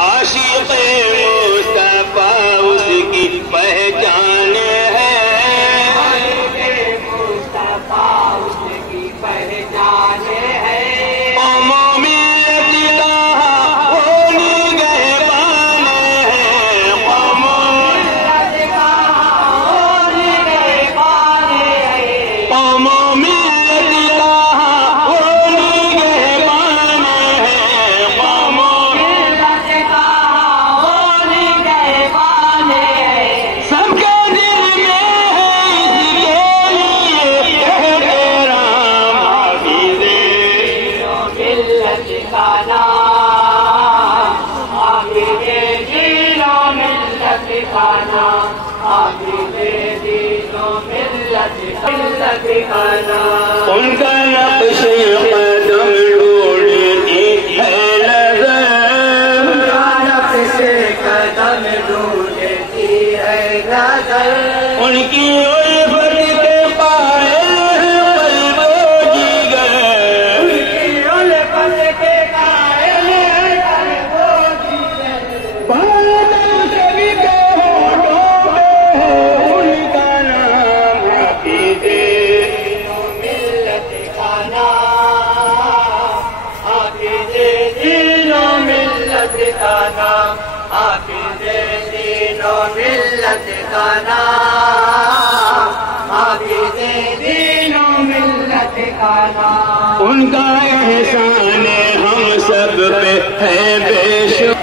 عاشق مصطفیٰ اس کی پہچان ہے، ان کا نقش قدم ڈھونڈتی ہے نظر، ان کا نقش قدم ڈھونڈتی ہے نظر، ان کی الفت کے قائل ہیں قلب و جگر، ان کی الفت کے قائل ہیں قلب و جگر، بادل سبھی کے ہونٹوں پہ ہے ان کا نام حافظ ان کا احسان ہم سب پہ ہے بے شمار۔